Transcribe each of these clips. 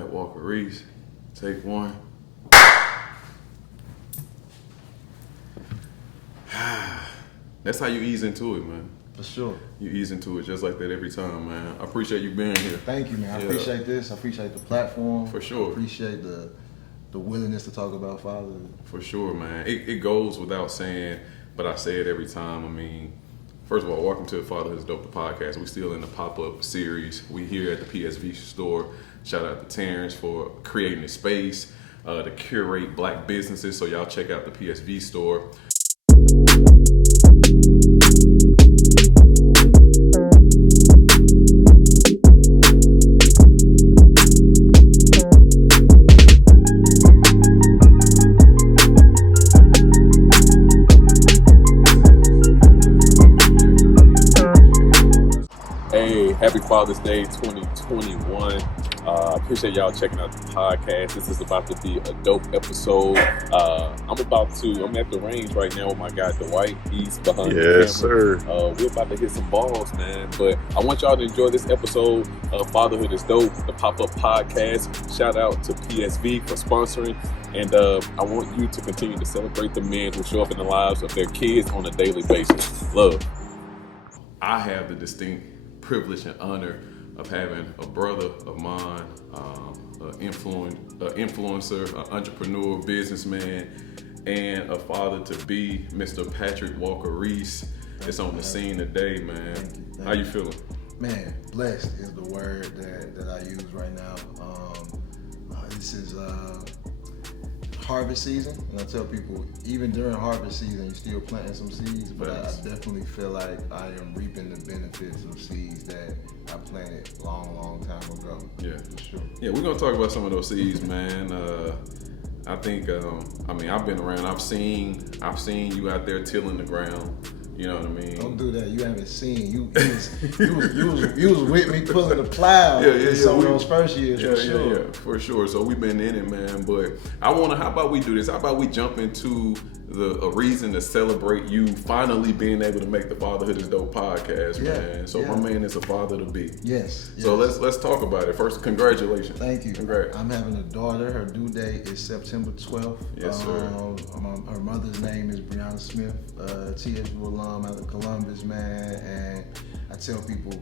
Pat Walker Reese. Take one. That's how you ease into it, man. For sure. You ease into it just like that every time, man. I appreciate you being here. Thank you, man. I appreciate this. I appreciate the platform. For sure. I appreciate the willingness to talk about fatherhood. For sure, man. It goes without saying, but I say it every time. I mean, first of all, welcome to the Fatherhood is Dope, the podcast. We're still in the pop-up series. We here at the PSV store. Shout out to Terrence for creating the space to curate black businesses. So y'all check out the PSV store. Hey, happy Father's Day 2021. Appreciate y'all checking out the podcast. This is about to be a dope episode. I'm at the range right now with my guy Dwight. He's behind the camera. Yes, sir. We're about to hit some balls, man. But I want y'all to enjoy this episode of Fatherhood is Dope, the pop-up podcast. Shout out to PSV for sponsoring. And I want you to continue to celebrate the men who show up in the lives of their kids on a daily basis. Love. I have the distinct privilege and honor of having a brother of mine, an influencer, an entrepreneur, businessman, and a father to be, Mr. Patrick Walker Reese. It's on the scene today, man. Thank you. How you feeling? Man, blessed is the word that I use right now. This is harvest season, and I tell people, even during harvest season, you're still planting some seeds, but I definitely feel like I am reaping the benefits of seeds that I planted long time ago. Yeah, for sure. Yeah, we're gonna talk about some of those seeds, man. I think, I've been around. I've seen you out there tilling the ground. You know what I mean? Don't do that. You haven't seen. You was with me pulling the plow in some of those first years, for sure. Yeah, for sure. So we've been in it, man. But how about we do this? How about we jump into a reason to celebrate you finally being able to make the Fatherhood is Dope podcast, man. So my man is a father to be. Yes. So let's talk about it. First, congratulations. Thank you. Congrats. I'm having a daughter. Her due date is September 12th. Yes, sir. Her mother's name is Brianna Smith, TSU alum out of Columbus, man. And I tell people,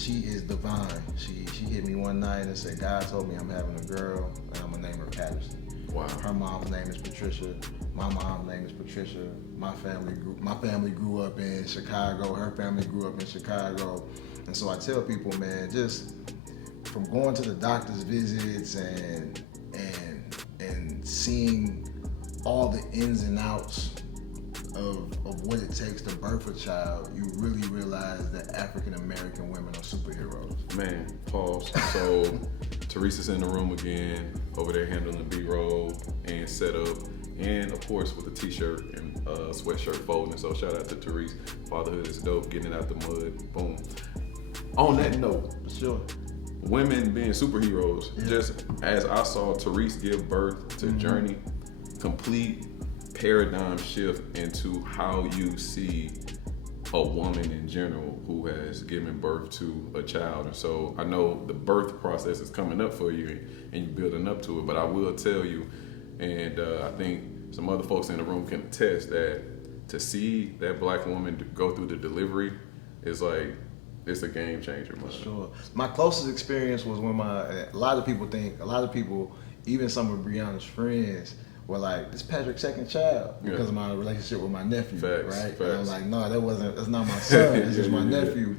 she is divine. She hit me one night and said, God told me I'm having a girl and I'm gonna name her Patterson. Wow. Her mom's name is Patricia. My mom's name is Patricia. My family grew up in Chicago. Her family grew up in Chicago. And so I tell people, man, just from going to the doctor's visits and seeing all the ins and outs of what it takes to birth a child, you really realize that African American women are superheroes. Man, pause. So Teresa's in the room again, over there handling the B-roll and setup, and of course with the t-shirt and sweatshirt folding. So shout out to Teresa. Fatherhood is dope, getting it out the mud. Boom. On that note, For sure. women being superheroes, just as I saw Teresa give birth to Journey, complete paradigm shift into how you see a woman in general who has given birth to a child. And so I know the birth process is coming up for you and you're building up to it, but I will tell you, and I think some other folks in the room can attest, that to see that black woman go through the delivery is like, it's a game changer, man. For sure. My closest experience was when a lot of people, even some of Brianna's friends, were like, this Patrick's second child because of my relationship with my nephew, right? And I'm like, no, that's not my son, it's just my nephew.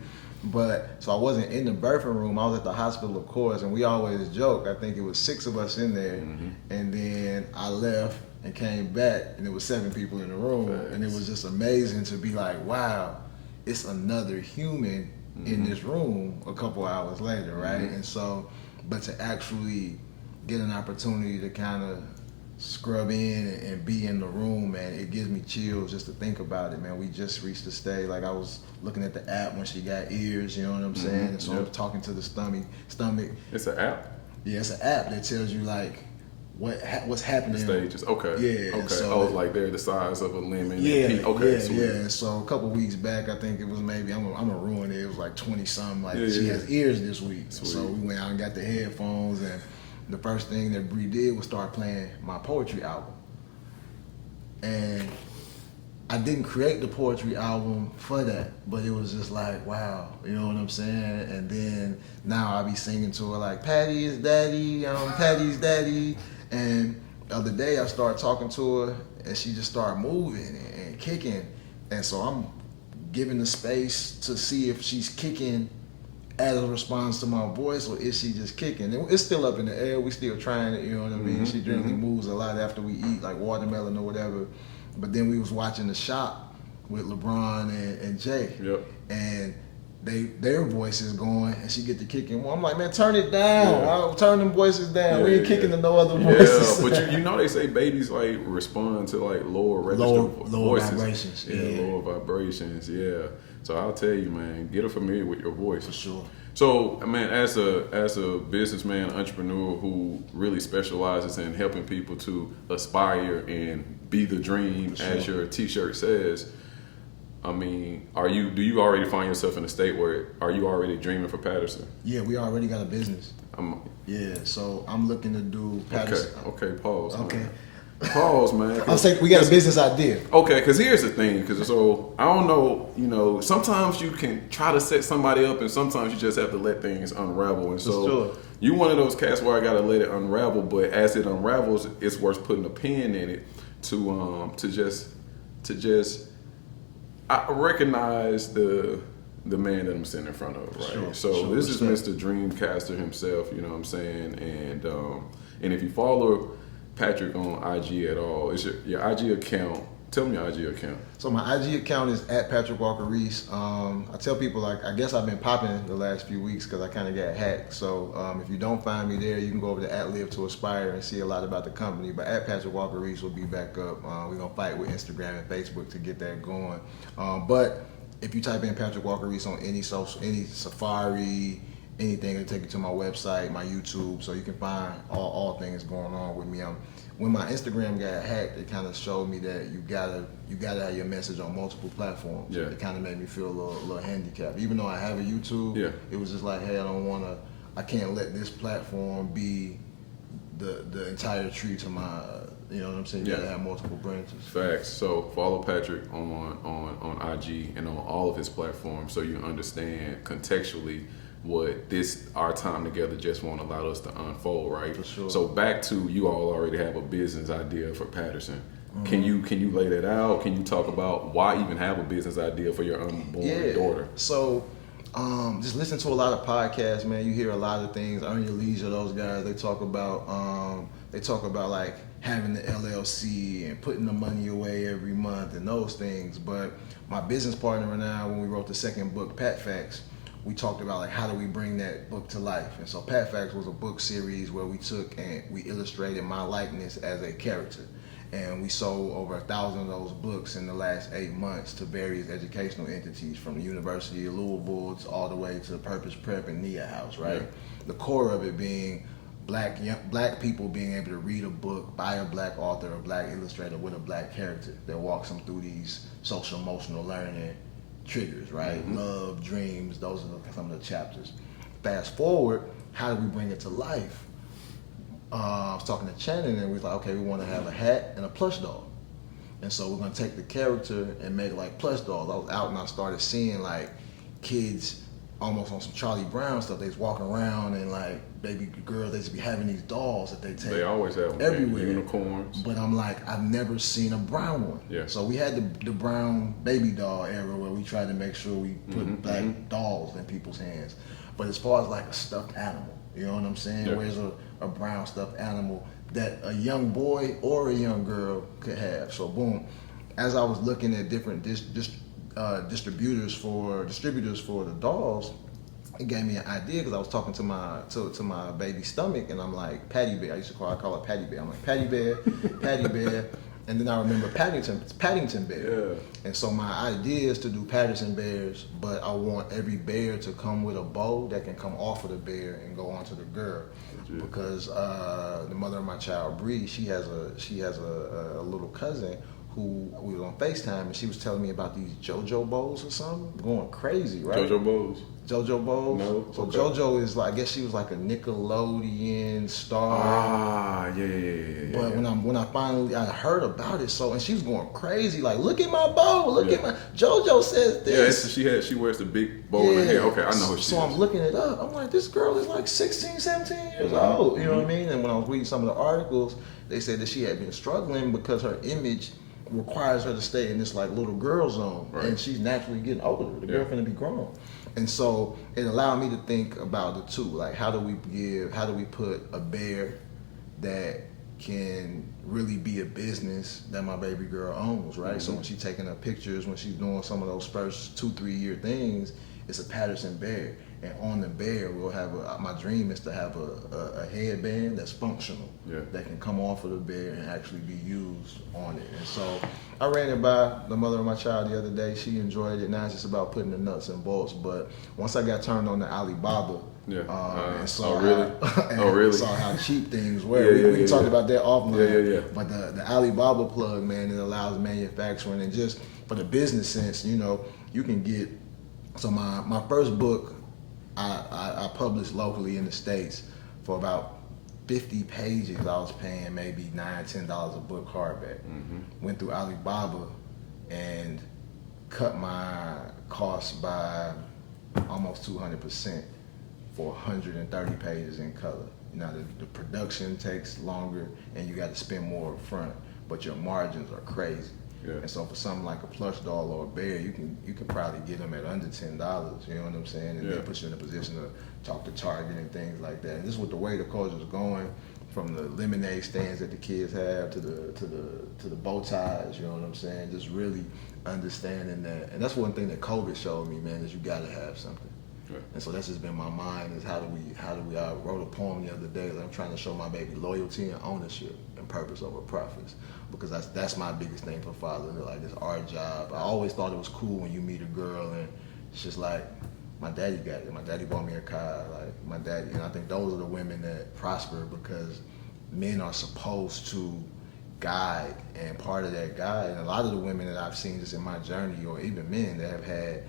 But, so I wasn't in the birthing room, I was at the hospital, of course, and we always joke, I think it was 6 of us in there, and then I left and came back, and there was 7 people in the room, and it was just amazing to be like, wow, it's another human in this room a couple hours later, right? And so, but to actually get an opportunity to kind of scrub in and be in the room, man, it gives me chills just to think about it, man. We just reached the stage, like I was looking at the app when she got ears, you know what I'm saying? And so I'm talking to the stomach. It's an app? Yeah, it's an app that tells you like what's happening. The stages, okay. Yeah. Okay, so, like they're the size of a lemon. Yeah, okay, yeah. So a couple weeks back, I think it was maybe, I'm gonna ruin it, it was like 20 something, like she has ears this week. Sweet. So we went out and got the headphones and the first thing that Bree did was start playing my poetry album. And I didn't create the poetry album for that, but it was just like, wow, you know what I'm saying? And then now I be singing to her like, Patty is daddy, Patty's daddy. And the other day I started talking to her and she just started moving and kicking. And so I'm giving the space to see if she's kicking as a response to my voice, or is she just kicking? And it's still up in the air. We still trying it, you know what I mean? She generally moves a lot after we eat, like watermelon or whatever. But then we was watching The Shop with LeBron and Jay. Yep. And their voices going, and she get to kicking. Well, I'm like, man, turn it down. Yeah. Turn them voices down. We ain't kicking to no other voices. Yeah, but you know they say babies like respond to like lower register lower voices. Vibrations. Yeah, lower vibrations. Yeah. So I'll tell you, man, get her familiar with your voice. For sure. So, man, as a businessman, entrepreneur who really specializes in helping people to aspire and be the dream, as your T-shirt says, I mean, do you already find yourself in a state where are you already dreaming for Patterson? Yeah, we already got a business. So I'm looking to do Patterson. Okay, pause. Okay. Man. Pause, man. I'm saying we got a business idea. Okay, because here's the thing. So I don't know. Sometimes you can try to set somebody up, and sometimes you just have to let things unravel. And so you one of those cats where I gotta let it unravel. But as it unravels, it's worth putting a pin in it to just I recognize the man that I'm sitting in front of, right? This is Mr. Dreamcaster himself. You know what I'm saying? And if you follow Patrick on IG at all, is your IG account? Tell me your IG account. So my IG account is at Patrick Walker Reese. I tell people, like, I guess I've been popping the last few weeks because I kind of got hacked. So if you don't find me there, you can go over to @Live to Aspire and see a lot about the company. But at Patrick Walker Reese will be back up. We're gonna fight with Instagram and Facebook to get that going. But if you type in Patrick Walker Reese on any Safari, anything, it'll take you to my website, my YouTube, so you can find all things going on with me. When my Instagram got hacked, it kind of showed me that you gotta have your message on multiple platforms. Yeah. It kind of made me feel a little handicapped. Even though I have a YouTube, it was just like, hey, I can't let this platform be the entire tree to my, you know what I'm saying? You gotta have multiple branches. Facts. So follow Patrick on IG and on all of his platforms so you understand contextually what our time together just won't allow us to unfold, right? For sure. So back to, you all already have a business idea for Patterson. Can you lay that out? Can you talk about why even have a business idea for your unborn daughter? So just listen to a lot of podcasts, man. You hear a lot of things. Earn Your Leisure, those guys, they talk about like having the LLC and putting the money away every month and those things. But my business partner and I, when we wrote the second book, Pat Facts, we talked about like how do we bring that book to life. And so Pat Facts was a book series where we took and we illustrated my likeness as a character. And we sold over 1,000 of those books in the last 8 months to various educational entities, from the University of Louisville all the way to Purpose Prep and Nia House, right? Yeah. The core of it being black people being able to read a book by a black author, a black illustrator with a black character that walks them through these social emotional learning triggers, right? Love, dreams, those are some of the chapters. Fast forward, how do we bring it to life? I was talking to Shannon and we was like, okay, we want to have a hat and a plush doll. And so we're going to take the character and make like plush dolls. I was out and I started seeing like kids almost on some Charlie Brown stuff. They was walking around and like baby girls, they just be having these dolls that they take. They always have them everywhere. Unicorns. But I'm like, I've never seen a brown one. Yeah. So we had the brown baby doll era where we tried to make sure we put black dolls in people's hands. But as far as like a stuffed animal, you know what I'm saying? Yeah. Where's a brown stuffed animal that a young boy or a young girl could have. So boom, as I was looking at different distributors for the dolls, it gave me an idea because I was talking to my baby stomach and I'm like, Patty Bear. I call her Patty Bear. I'm like, Patty Bear, Patty Bear. And then I remember Paddington Bear. Yeah. And so my idea is to do Paddington Bears, but I want every bear to come with a bow that can come off of the bear and go onto the girl. Yeah. Because the mother of my child, Bree, she has a little cousin who we was on FaceTime and she was telling me about these JoJo bows or something, going crazy, right? JoJo bows. JoJo Bowles? No. So okay. JoJo is like, I guess she was like a Nickelodeon star. Yeah. But when I finally heard about it, and she was going crazy, like, look at my bow, look at my JoJo says this. Yeah, she wears the big bow in her hair. Okay, I know who she is. So I'm looking it up. I'm like, this girl is like 16, 17 years old. You know what I mean? And when I was reading some of the articles, they said that she had been struggling because her image requires her to stay in this like little girl zone, and she's naturally getting older. The girl finna be grown, and so it allowed me to think about the two. Like, how do we put a bear that can really be a business that my baby girl owns, right? So when she's taking her pictures, when she's doing some of those first 2-3 year things, it's a Patterson bear. And on the bear, we'll have my dream is to have a headband that's functional, that can come off of the bear and actually be used on it. And so I ran it by the mother of my child the other day. She enjoyed it. Now it's just about putting the nuts and bolts. But once I got turned on to Alibaba, and saw saw how cheap things were. We talked about that offline. But the Alibaba plug, man, it allows manufacturing, and just for the business sense, you can get. So my first book, I published locally in the States for about 50 pages. I was paying maybe $9-10 a book hardback. Went through Alibaba and cut my costs by almost 200% for 130 pages in color. Now the production takes longer and you got to spend more up front, but your margins are crazy. And so for something like a plush doll or a bear, you can probably get them at under $10. You know what I'm saying? And that puts you in a position to talk to Target and things like that. And this is what the way the culture is going, from the lemonade stands that the kids have to the bow ties. You know what I'm saying? Just really understanding that. And that's one thing that COVID showed me, man, is you got to have something. And so that's just been my mind, is how do we I wrote a poem the other day that I'm trying to show my baby loyalty and ownership and purpose over profits, because that's my biggest thing for fatherhood. Like, it's our job. I always thought it was cool when you meet a girl and it's just like, my daddy got it. My daddy bought me a car. Like, my daddy, and I think those are the women that prosper, because men are supposed to guide, and part of that guide, and a lot of the women that I've seen just in my journey, or even men that have had,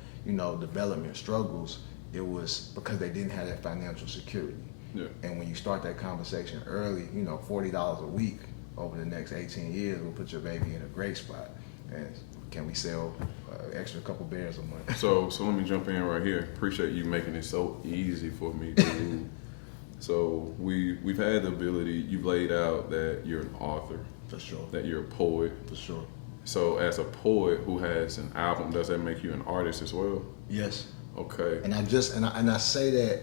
development struggles, it was because they didn't have that financial security. And when you start that conversation early, $40 a week over the next 18 years will put your baby in a great spot. And can we sell extra couple bears a month? So let me jump in right here. Appreciate you making it so easy for me to do. So we've had the ability, you've laid out that you're an author. For sure. That you're a poet. For sure. So as a poet who has an album, does that make you an artist as well? Yes. Okay. And I say that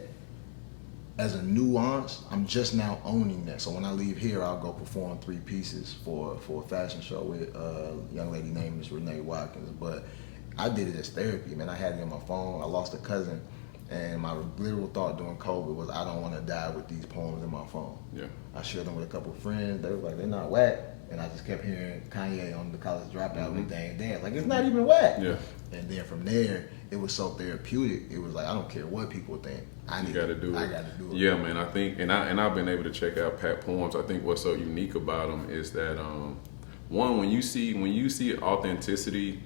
as a nuance. I'm just now owning that. So when I leave here, I'll go perform 3 pieces for a fashion show with a young lady named Renee Watkins. But I did it as therapy, man. I had it on my phone. I lost a cousin, and my literal thought during COVID was, I don't want to die with these poems in my phone. I shared them with a couple of friends. They were like, they're not whack. And I just kept hearing Kanye on the College Dropout with Dang Dance. Like, it's not even whack. And then from there, it was so therapeutic. It was like, I don't care what people think. I got to do it. Yeah, man. I think, and I've been able to check out Pat poems. I think what's so unique about them is that one, when you see authenticity,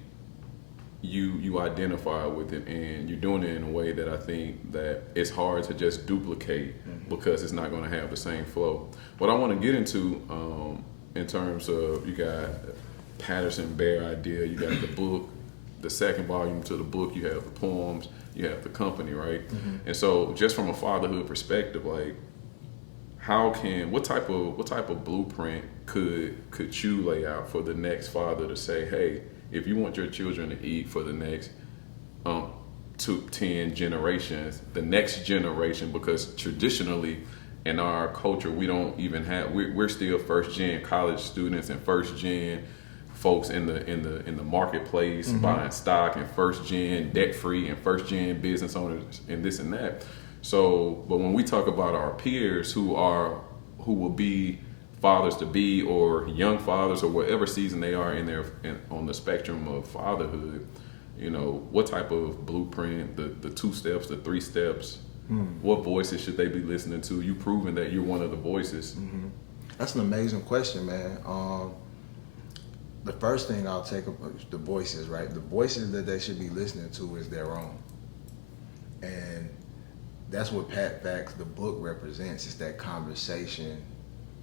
you identify with it, and you're doing it in a way that I think that it's hard to just duplicate, because it's not going to have the same flow. What I want to get into in terms of, you got Patterson Bear idea, you got the book, the second volume to the book, you have the poems, you have the company, right? And so just from a fatherhood perspective, like, what type of blueprint could you lay out for the next father to say, hey, if you want your children to eat for the next 10 generations, the next generation, because traditionally in our culture, we don't even have, we're still first gen college students and first gen folks in the marketplace buying stock, and first gen debt free, and first gen business owners, and this and that. So, but when we talk about our peers who will be fathers to be, or young fathers, or whatever season they are on the spectrum of fatherhood, what type of blueprint, the 2 steps, the 3 steps, what voices should they be listening to? You proven that you're one of the voices. That's an amazing question, man. The first thing I'll take up the voices, right? The voices that they should be listening to is their own. And that's what Pat Facts, the book, represents. It's that conversation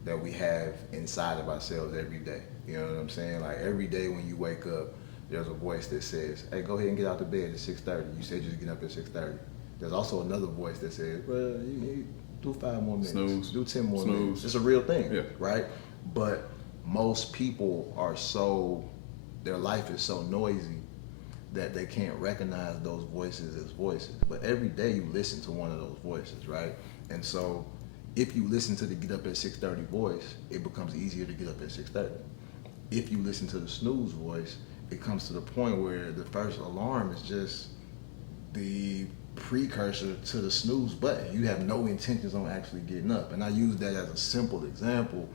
that we have inside of ourselves every day. You know what I'm saying? Like every day when you wake up, there's a voice that says, hey, go ahead and get out the bed at 6:30. You said just get up at 6:30. There's also another voice that says, well, you do 5 more minutes. Snooze. Do 10 more Snooze. minutes. It's a real thing, yeah. right? But most people are their life is so noisy that they can't recognize those voices as voices. But every day you listen to one of those voices, right? And so if you listen to the get up at 6:30 voice, it becomes easier to get up at 6:30. If you listen to the snooze voice, it comes to the point where the first alarm is just the precursor to the snooze button. You have no intentions on actually getting up. And I use that as a simple example,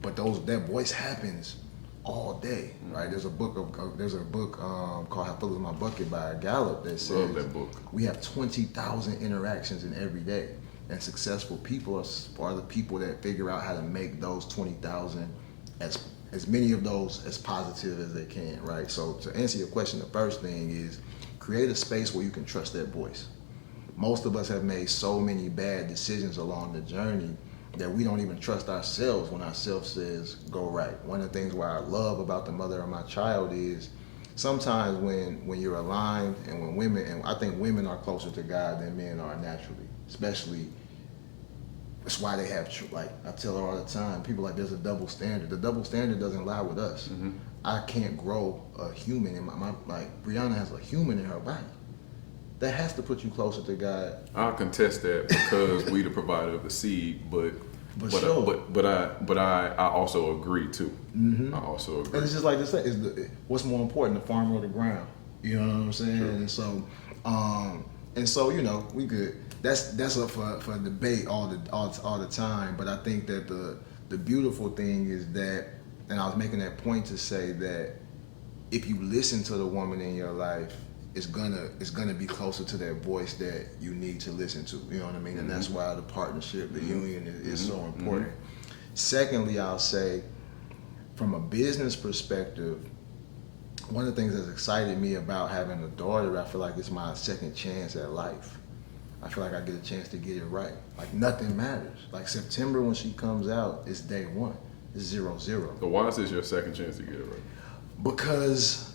but that voice happens all day, right? There's a book called How Full Is My Bucket by Gallup that says that book. We have 20,000 interactions in every day, and successful people are the people that figure out how to make those 20,000 as many of those as positive as they can, right? So to answer your question, the first thing is create a space where you can trust that voice. Most of us have made so many bad decisions along the journey that we don't even trust ourselves when ourself says go right. One of the things where I love about the mother of my child is sometimes when you're aligned and when women, and I think women are closer to God than men are naturally, especially. That's why they have, like I tell her all the time, people like there's a double standard. The double standard doesn't lie with us. Mm-hmm. I can't grow a human in my like Brianna has a human in her body. That has to put you closer to God. I'll contest that because we the provider of the seed, but I also agree too. Mm-hmm. I also agree. And it's just like this: what's more important, the farm or the ground? You know what I'm saying? Sure. And so you know we good. That's up for debate all the time. But I think that the beautiful thing is that, and I was making that point to say that if you listen to the woman in your life, it's gonna be closer to that voice that you need to listen to. You know what I mean? And that's why the partnership, the union is so important. Secondly, I'll say from a business perspective, one of the things that's excited me about having a daughter, I feel like it's my second chance at life. I feel like I get a chance to get it right. Like nothing matters. Like September when she comes out, it's day 1. It's 0-0. So why is this your second chance to get it right? Because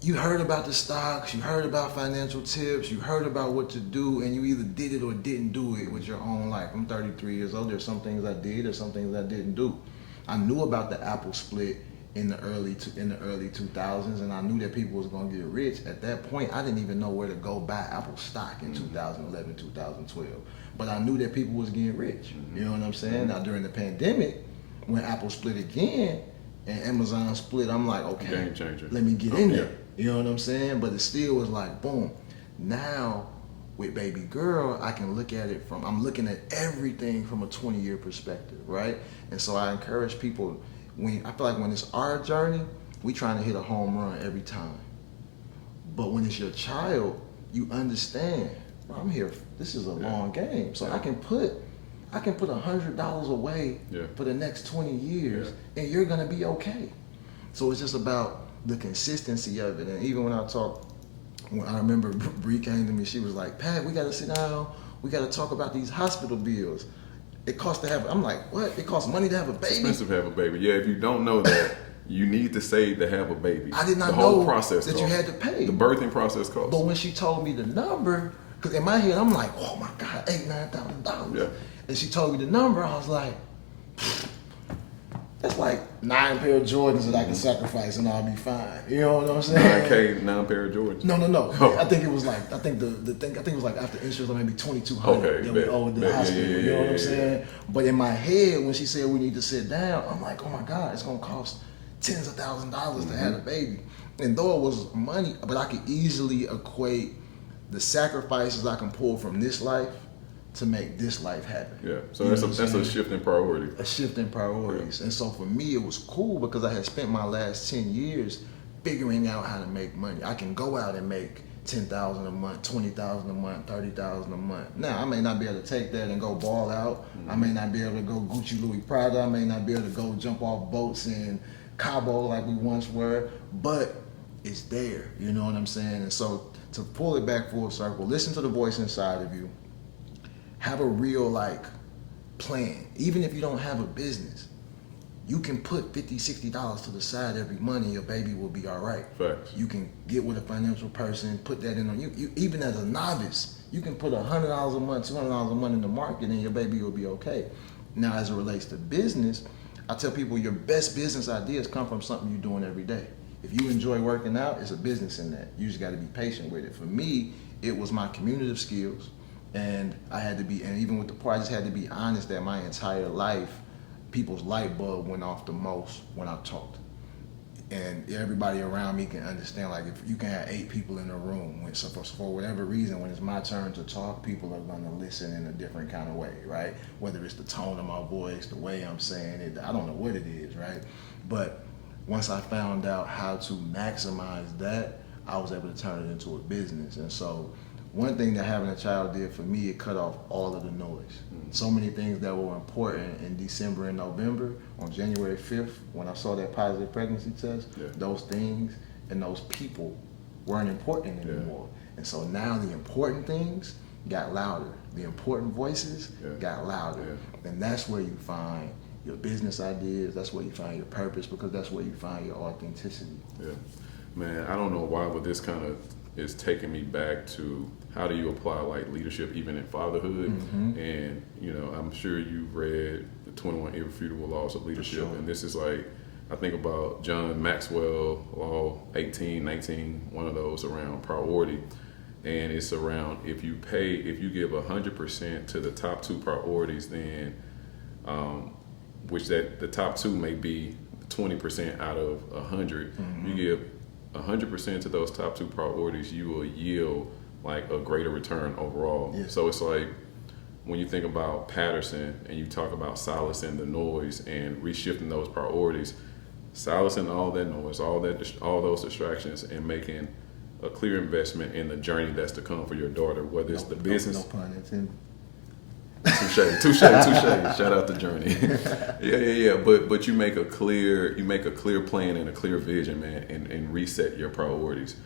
you heard about the stocks, you heard about financial tips, you heard about what to do, and you either did it or didn't do it with your own life. I'm 33 years old. There's some things I did, there's some things I didn't do. I knew about the Apple split in the early 2000s, and I knew that people was gonna get rich. At that point, I didn't even know where to go buy Apple stock in 2011, 2012. But I knew that people was getting rich. You know what I'm saying? Now during the pandemic, when Apple split again and Amazon split, I'm like, okay, game changer. Let me get in there. You know what I'm saying? But it still was like, boom. Now with baby girl, I can look at it I'm looking at everything from a 20-year perspective, right? And so I encourage people, I feel like when it's our journey, we trying to hit a home run every time. But when it's your child, you understand, well, I'm here, this is a long game. So I can put $100 away for the next 20 years and you're gonna be okay. So it's just about the consistency of it. And even when I remember Bree came to me, she was like, Pat, we gotta sit down, we gotta talk about these hospital bills. It costs to have, I'm like, what? It costs money to have a baby? It's expensive to have a baby. Yeah, if you don't know that, you need to save to have a baby. I did not the whole know process that costs. you had to pay. The birthing process costs. But when she told me the number, because in my head, I'm like, oh my God, $8,000-$9,000. Yeah. And she told me the number, I was like, that's like 9 pair of Jordans that I can sacrifice and I'll be fine. You know what I'm saying? 9K, 9 pair of Jordans. No. Oh. I think it was like, I think it was like after insurance, maybe $2,200 that we owed the hospital. You know what I'm saying? But in my head, when she said we need to sit down, I'm like, oh my God, it's gonna cost tens of thousands of dollars to have a baby. And though it was money, but I could easily equate the sacrifices I can pull from this life to make this life happen. Yeah, so that's a shift in priority. A shift in priorities. Yeah. And so for me, it was cool because I had spent my last 10 years figuring out how to make money. I can go out and make $10,000 a month, $20,000 a month, $30,000 a month. Now, I may not be able to take that and go ball out. I may not be able to go Gucci, Louis Prada. I may not be able to go jump off boats in Cabo like we once were, but it's there. You know what I'm saying? And so to pull it back full circle, listen to the voice inside of you. Have a real plan. Even if you don't have a business, you can put $50, $60 to the side every month and your baby will be all right. Facts. You can get with a financial person, put that in on you. Even as a novice, you can put $100 a month, $200 a month in the market and your baby will be okay. Now, as it relates to business, I tell people your best business ideas come from something you're doing every day. If you enjoy working out, it's a business in that. You just got to be patient with it. For me, it was my communicative skills, and I had to be, and even with the part, I just had to be honest that my entire life, people's light bulb went off the most when I talked. And everybody around me can understand, if you can have 8 people in a room, for whatever reason, when it's my turn to talk, people are going to listen in a different kind of way, right? Whether it's the tone of my voice, the way I'm saying it, I don't know what it is, right? But once I found out how to maximize that, I was able to turn it into a business. And so one thing that having a child did for me, it cut off all of the noise. So many things that were important in December and November. On January 5th, when I saw that positive pregnancy test, those things and those people weren't important anymore. And so now the important things got louder. The important voices got louder. And that's where you find your business ideas. That's where you find your purpose, because that's where you find your authenticity. Yeah. Man, I don't know why, but this kind of is taking me back to how do you apply leadership even in fatherhood. And I'm sure you've read the 21 Irrefutable Laws of Leadership. Sure. And this is I think about John Maxwell Law 18, 19, one of those around priority. And it's around if you give 100% to the top 2 priorities, then which that the top 2 may be 20% out of 100. You give 100% to those top 2 priorities, you will yield a greater return overall. So it's when you think about Patterson and you talk about silencing the noise and reshifting those priorities, silencing all that noise, all those distractions, and making a clear investment in the journey that's to come for your daughter, whether it's the business. No pun intended. Touche. Shout out the journey. Yeah. But you make a clear plan and a clear vision, man, and reset your priorities.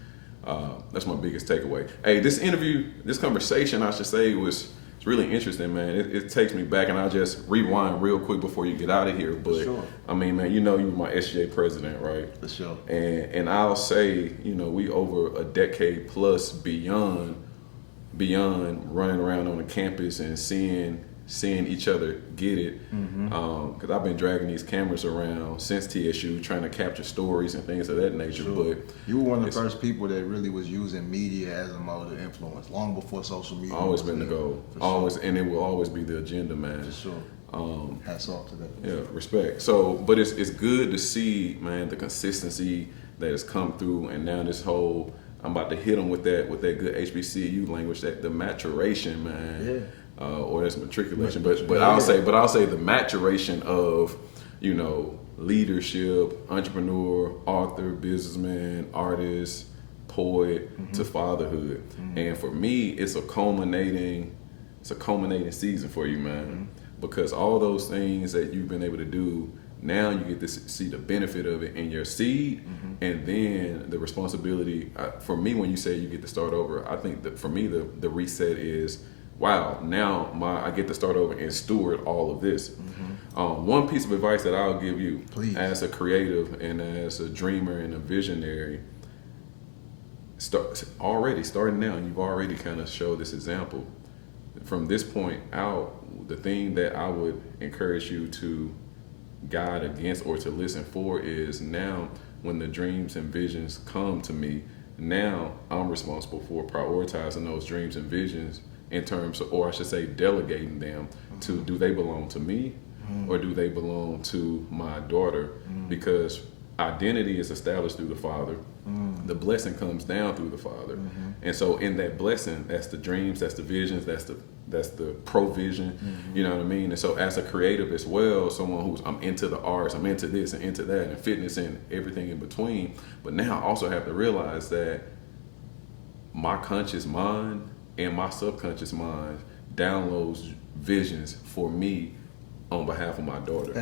That's my biggest takeaway. Hey, this conversation, I should say, it's really interesting, man. It takes me back, and I'll just rewind real quick before you get out of here. But sure. I mean, man, you were my SGA president, right? For sure. And I'll say, we over a decade plus beyond running around on the campus and seeing each other get it, because I've been dragging these cameras around since TSU trying to capture stories and things of that nature. Sure. But you were one of the first people that really was using media as a mode of influence long before social media. Always been the goal, always, and it will always be the agenda, man. For sure. Hats off to that. Yeah, respect. So, but it's good to see, man, the consistency that has come through, and now this whole, I'm about to hit them with that good HBCU language, that the maturation, man. Yeah. Or that's matriculation, but I'll say the maturation of leadership, entrepreneur, author, businessman, artist, poet to fatherhood, and for me it's a culminating season for you, man, because all those things that you've been able to do, now you get to see the benefit of it in your seed, and then the responsibility. For me, when you say you get to start over, I think that for me the reset is, wow, now I get to start over and steward all of this. One piece of advice that I'll give you, please, as a creative and as a dreamer and a visionary, starting now, and you've already kind of showed this example. From this point out, the thing that I would encourage you to guide against or to listen for is, now when the dreams and visions come to me, now I'm responsible for prioritizing those dreams and visions in terms of, or I should say delegating them to, do they belong to me or do they belong to my daughter? Because identity is established through the Father. The blessing comes down through the Father. And so in that blessing, that's the dreams, that's the visions, that's the provision, you know what I mean? And so as a creative as well, someone who's, I'm into the arts, I'm into this and into that and fitness and everything in between, but now I also have to realize that my conscious mind and my subconscious mind downloads visions for me on behalf of my daughter.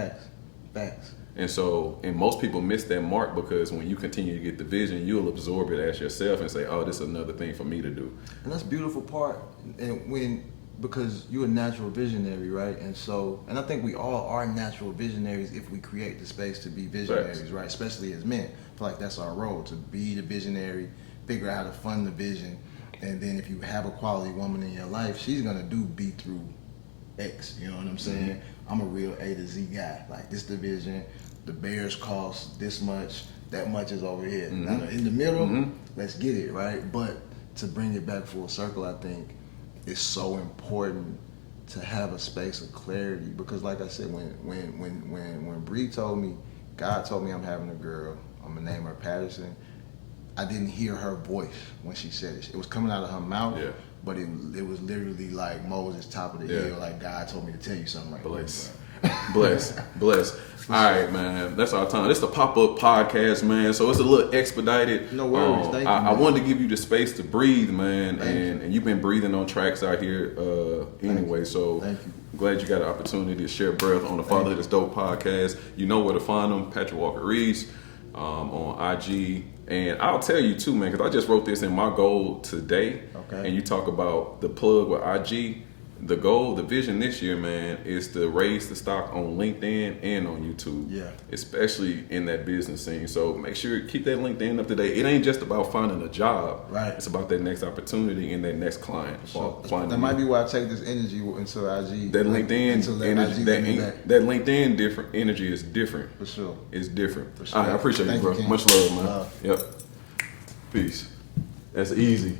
Facts. And most people miss that mark because when you continue to get the vision, you'll absorb it as yourself and say, oh, this is another thing for me to do. And that's the beautiful part. And because you're a natural visionary, right? And I think we all are natural visionaries if we create the space to be visionaries, right? Especially as men. I feel like that's our role, to be the visionary, figure out how to fund the vision. And then if you have a quality woman in your life, she's gonna do B through X, you know what I'm saying? Mm-hmm. I'm a real A to Z guy. Like, this division, the Bears cost this much, that much is over here. Mm-hmm. Now, in the middle, let's get it, right? But to bring it back full circle, I think it's so important to have a space of clarity, because like I said, when Bree told me, God told me I'm having a girl, I'm gonna name her Patterson, I didn't hear her voice when she said it. It was coming out of her mouth, but it was literally like Moses, top of the hill, like God told me to tell you something like that. Bless. All right, man. That's our time. This is the pop-up podcast, man. So it's a little expedited. No worries. Thank you, I wanted to give you the space to breathe, man. And you've been breathing on tracks out here anyway. So thank you. Glad you got an opportunity to share breath on the Fatherhood is Dope podcast. You know where to find them. Patrick Walker Reese on IG. And I'll tell you too, man, because I just wrote this in my goal today. Okay. And you talk about the plug with IG. The goal, the vision this year, man, is to raise the stock on LinkedIn and on YouTube. Yeah. Especially in that business scene. So make sure you keep that LinkedIn up to date. It ain't just about finding a job. Right. It's about that next opportunity and that next client. Sure. That might be why I take this energy into IG. That LinkedIn energy, that LinkedIn different energy is different. For sure. It's different. For sure. All right, I appreciate you, bro. Much love, man. Yep. Peace. That's easy.